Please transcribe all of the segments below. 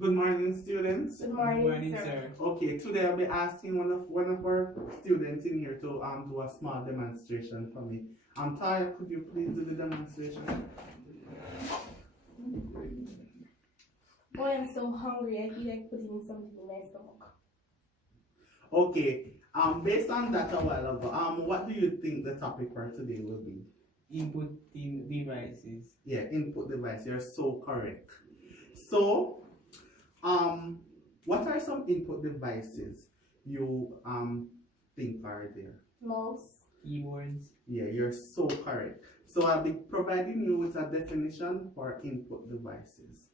Good morning, students. Good morning, sir. Okay, today I'll be asking one of our students in here to do a small demonstration for me. Taya, could you please do the demonstration? Boy, I'm so hungry. I feel like putting something in my stomach. Okay. Based on that a while ago, what do you think the topic for today will be? Input devices. Yeah, input device. You're so correct. So, what are some input devices you think are there? Mouse. Keyboards. Yeah, you're so correct. So I'll be providing you with a definition for input devices.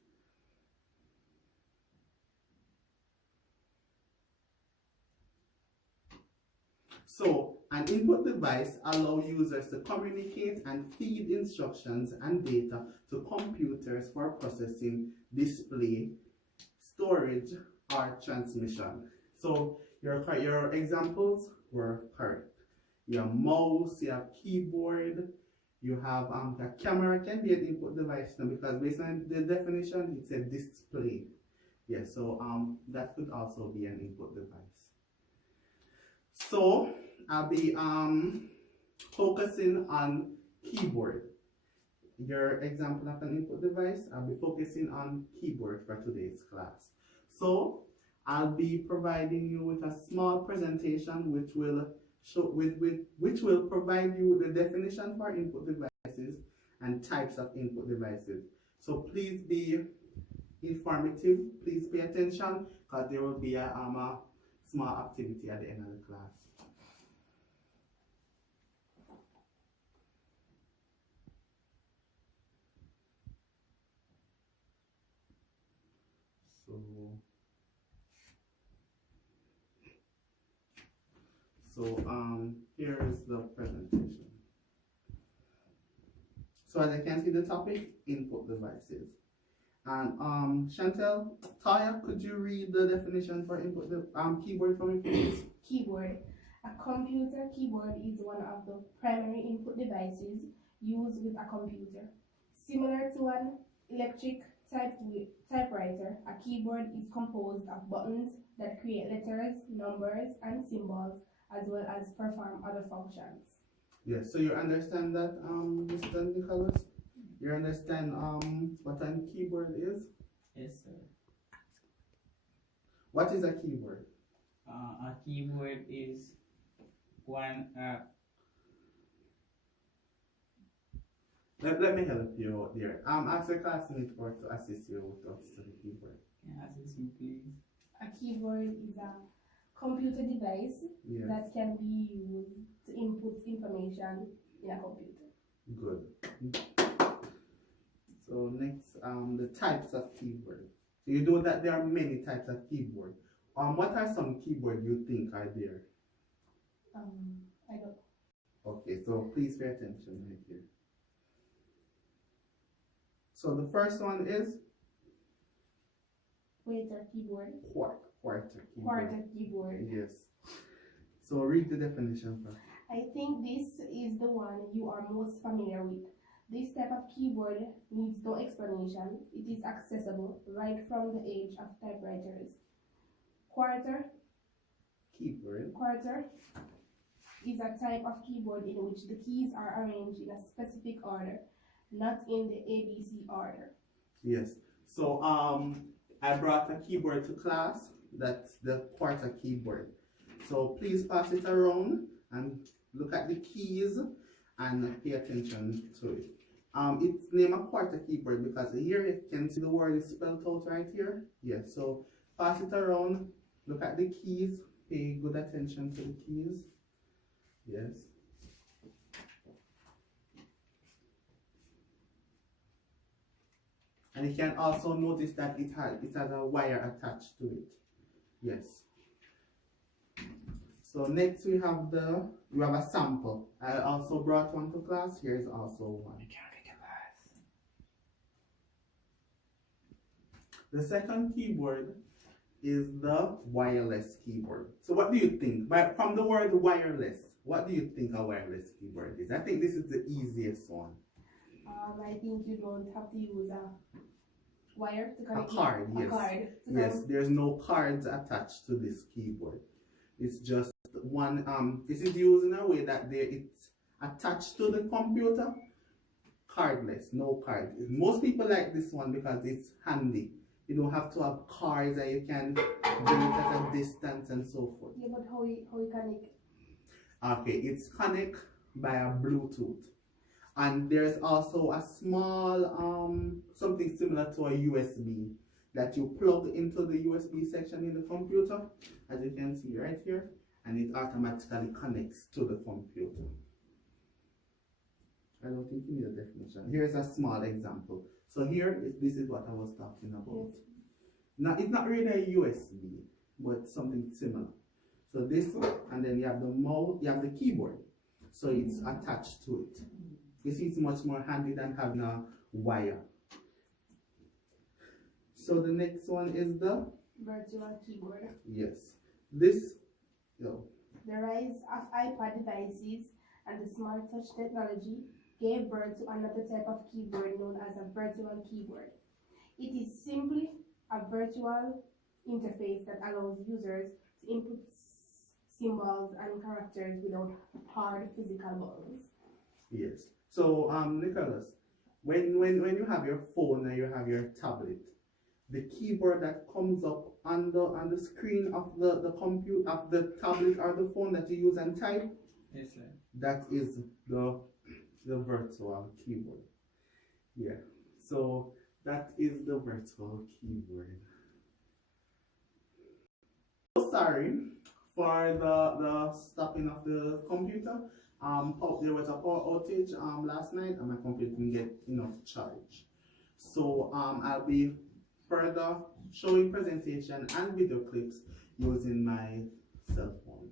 So an input device allows users to communicate and feed instructions and data to computers for processing, display, storage, or transmission. So your examples were correct. You have mouse, you have keyboard, you have the camera can be an input device now because based on the definition it's a display. Yeah, so that could also be an input device. So I'll be focusing on keyboard. Your example of an input device, I'll be focusing on keyboard for today's class. So I'll be providing you with a small presentation which will provide you the definition for input devices and types of input devices. So please be informative, please pay attention because there will be a small activity at the end of the class. So here is the presentation. So as you can see the topic, input devices. And Chantel, Taya, could you read the definition for input keyboard for me, please? Keyboard. A computer keyboard is one of the primary input devices used with a computer. Similar to an electric typewriter, a keyboard is composed of buttons that create letters, numbers, and symbols, as well as perform other functions. Yes, so you understand that, Mr. Nicholas? You understand what a keyboard is? Yes, sir. What is a keyboard? A keyboard is one. Let me help you out there. Ask your classmate for to assist you with the keyboard. Can you assist me, please? A keyboard is a computer device that can be used to input information in a computer. Good. So next, the types of keyboard. So you know that there are many types of keyboard. What are some keyboard you think are there? I don't. Okay, so please pay attention right here. So the first one is Waiter keyboard. Quarter keyboard. Quarter keyboard. Yes. So read the definition first. I think this is the one you are most familiar with. This type of keyboard needs no explanation. It is accessible right from the age of typewriters. Quarter is a type of keyboard in which the keys are arranged in a specific order, not in the ABC order. Yes. So I brought a keyboard to class. That's the quarter keyboard. So please pass it around and look at the keys and pay attention to it. It's named a quarter keyboard because here you can see the word is spelled out right here. Yes, so pass it around, look at the keys, pay good attention to the keys. Yes. And you can also notice that it has a wire attached to it. Yes. So next we have a sample. I also brought one to class. Here's also one. The second keyboard is the wireless keyboard. So what do you think? From the word wireless, what do you think a wireless keyboard is? I think this is the easiest one. I think you don't have to use a wire to A connect card, a yes. card to Yes, there's no cards attached to this keyboard. It's just one, this is used in a way that it's attached to the computer, cardless, no card. Most people like this one because it's handy. You don't have to have cards that you can bring it at a distance and so forth. Yeah, but how you connect? Okay, it's connect by a Bluetooth. And there's also a small something similar to a USB that you plug into the USB section in the computer, as you can see right here, and it automatically connects to the computer. I don't think you need a definition. Here's a small example. So this is what I was talking about. Yes. Now it's not really a USB, but something similar. So this, and then you have the mouse, you have the keyboard. So it's attached to it. You see, it's much more handy than having a wire. So the next one is the Virtual keyboard. yes. This The rise of iPad devices and the smart touch technology gave birth to another type of keyboard known as a virtual keyboard. It is simply a virtual interface that allows users to input symbols and characters without hard physical buttons. yes. So Nicholas, when you have your phone and you have your tablet, the keyboard that comes up on the screen of the computer, of the tablet or the phone that you use and type, Yes, sir. that is the virtual keyboard. Yeah. So that is the virtual keyboard. So sorry for the stopping of the computer. There was a power outage last night and my computer didn't get enough charge. So I'll be further showing presentation and video clips using my cell phone.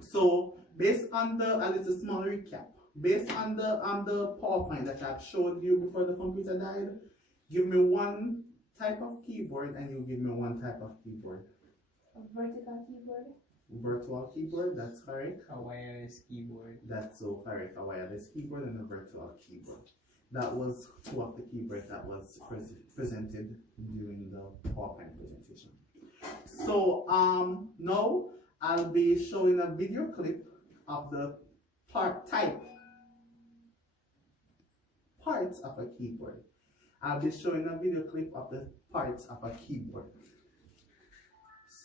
So based on a little small recap, based on the PowerPoint that I've showed you before the computer died, give me one type of keyboard and you give me one type of keyboard. A vertical keyboard? Virtual keyboard, that's correct. A wireless keyboard. That's so correct. A wireless keyboard and a virtual keyboard. That was two of the keyboards that was presented during the PowerPoint presentation. So now I'll be showing a video clip of the parts of a keyboard. I'll be showing a video clip of the parts of a keyboard.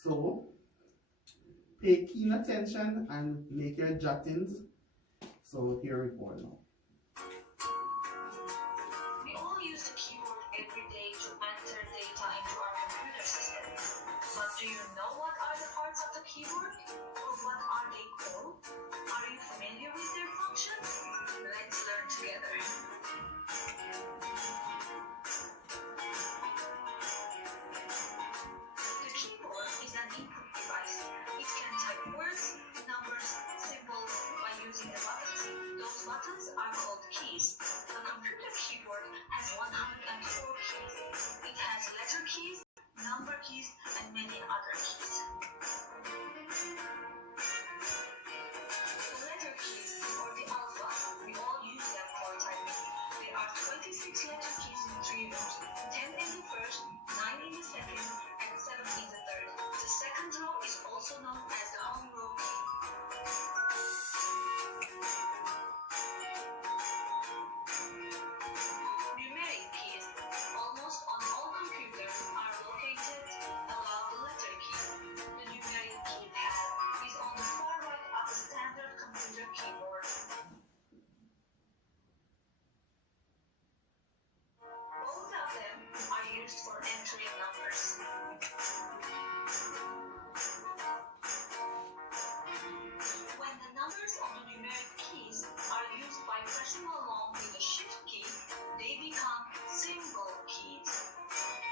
So pay keen attention and make your jottings. So here we go now. We all use the keyboard every day to enter data into our computer systems. But do you know what are the parts of the keyboard? Or what are they called? Are you familiar with their functions? Let's learn together. The keyboard is an input device. It can type words, numbers, symbols by using the buttons. Those buttons are called keys. A computer keyboard has 104 keys. It has letter keys, number keys, and many other keys. The letter keys, or the alpha, we all use them for typing. There are 26 letter keys in 3 rows, 10 in the first, 9 in the second, and 7 in the third. The second row is also known as the home row key. Numeric keys, almost on all computers, are located above the letter key. The numeric keypad is on the far right of the standard computer keyboard. Both of them are used for entering numbers. When the numbers on the numeric keys are used by pressing along with the shift key, they become symbol keys.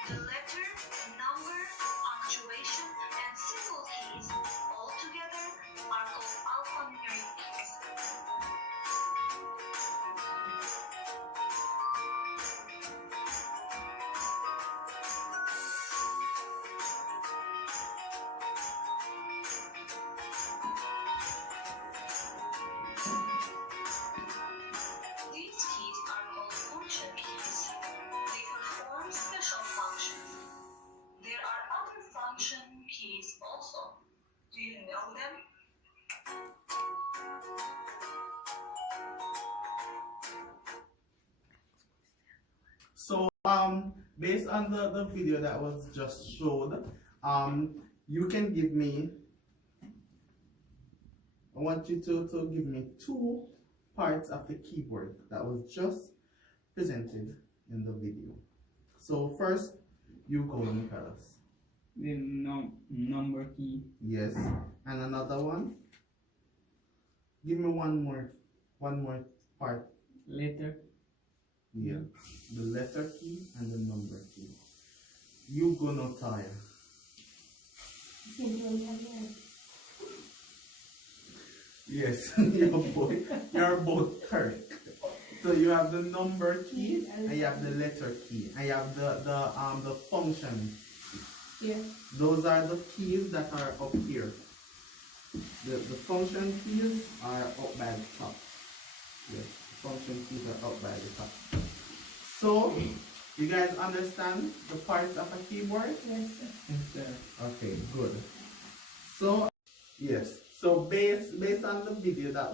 The letter, number, punctuation, and symbol keys all together are called alphanumeric keys. These keys are called function keys. They Based on the video that was just showed, you can give me, I want you to give me two parts of the keyboard that was just presented in the video. So first, you go, Nicholas. The number key. Yes. And another one. Give me one more part. Letter. Yeah. The letter key and the number key. You go, Natalia. Yes, you're both correct. So you have the number key and you have the letter key. And you have the function. Yeah. Those are the keys that are up here. The function keys are up by the top. Yes, the function keys are up by the top. So you guys understand the parts of a keyboard? Yes, sir. Yes, sir. Okay, good. So yes, so based on the video that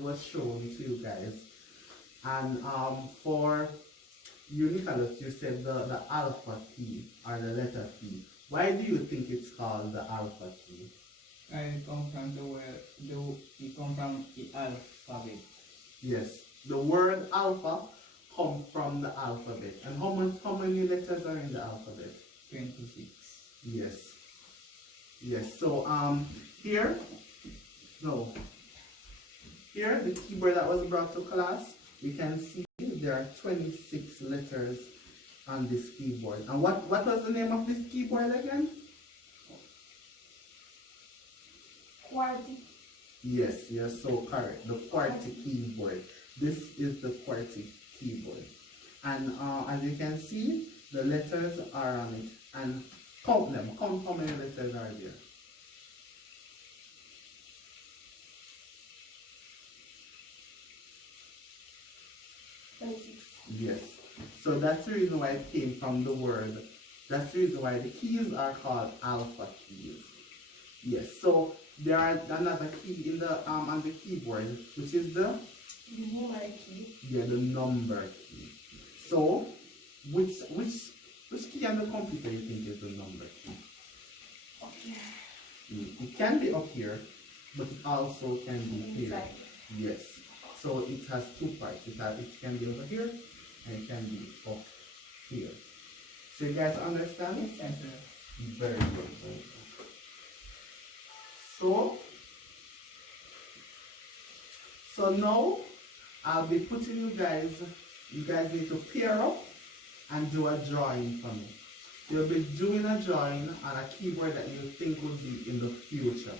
was shown to you guys, and for you, Nicholas, you said the alpha key or the letter key. Why do you think it's called the alpha key? It comes from it comes from the alphabet. Yes, the word alpha comes from the alphabet. And how many letters are in the alphabet? 26. Yes. Yes. So here the keyboard that was brought to class, we can see there are 26 letters on this keyboard. And what was the name of this keyboard again? QWERTY. Yes, you're so correct. The QWERTY keyboard. This is the QWERTY keyboard. And as you can see, the letters are on it. And count them. Count how many letters are there. Yes. So that's the reason why it came from the word. That's the reason why the keys are called alpha keys. Yes. So there are another key in the on the keyboard, which is the number key. Yeah, the number key. So which key on the computer you think is the number key? Okay. It can be up here, but it also can be here. Inside. Yes. So it has two parts. It can be over here and it can be up here. So you guys understand? Yes, Very good. Very good. So now I'll be putting you guys need to pair up and do a drawing for me. You'll be doing a drawing on a keyboard that you think will be in the future.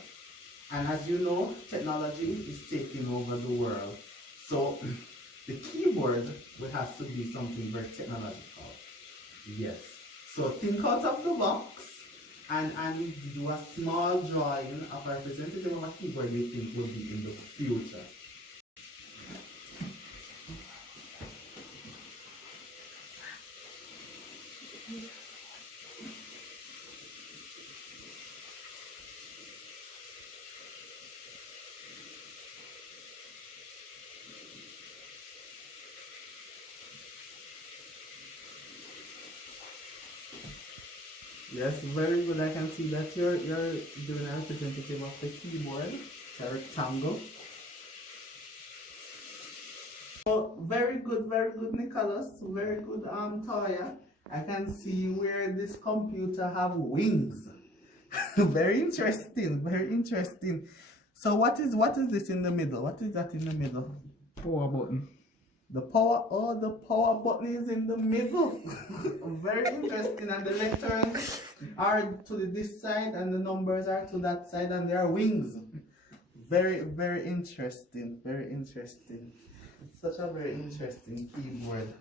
And as you know, technology is taking over the world. So the keyboard will have to be something very technological. Yes. So think out of the box and do a small drawing of a representative of a keyboard you think will be in the future. Yes, very good. I can see that you're doing a representative of the keyboard. It's a rectangle. So very good, Nicholas. Very good, Toya. I can see where this computer have wings. Very interesting, very interesting. So what is this in the middle? What is that in the middle? Power button. The power button is in the middle. Very interesting. And the letters are to this side and the numbers are to that side and there are wings. Very, very interesting. Very interesting. Such a very interesting keyboard.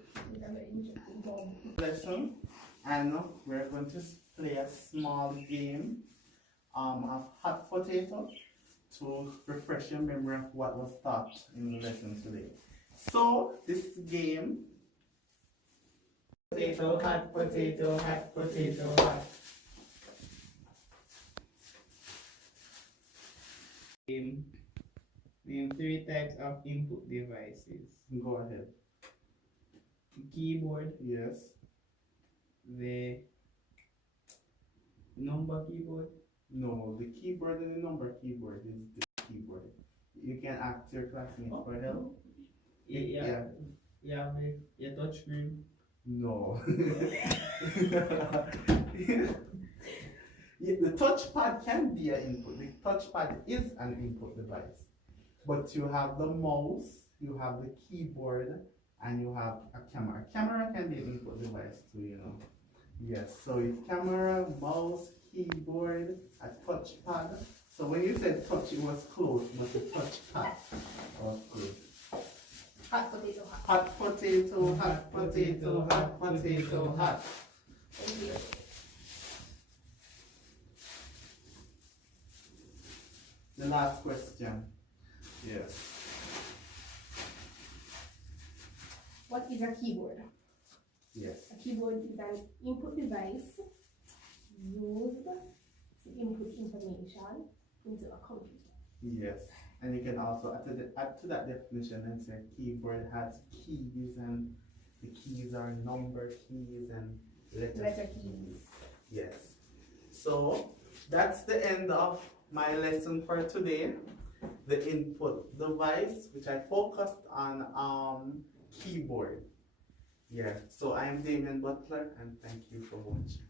Lesson. And we're going to play a small game of hot potato to refresh your memory of what was taught in the lesson today. So this game, Potato, hot potato, hot potato, hot. Name 3 types of input devices. go ahead. Keyboard, Yes, the number keyboard. No, the keyboard in the number keyboard is the keyboard. You can ask your classmates for help. Yeah, yeah, a touch screen. No. Yeah, the touchpad can be an input. The touchpad is an input device. But you have the mouse, you have the keyboard, and you have a camera. Camera can be an input device too, you know. Yes, so it's camera, mouse, keyboard, a touchpad. So when you said touch, it was close, but the touchpad was good. Hot potato hot. Hot potato, hot potato, hot potato, hot. Thank you. The last question. Yes. What is a keyboard? Yes. A keyboard is an input device used to input information into a computer. Yes. And you can also add to that definition and say keyboard has keys, and the keys are number keys and Letter keys. Yes. So that's the end of my lesson for today. The input device, which I focused on keyboard. Yeah. So I am Damien Butler, and thank you for watching.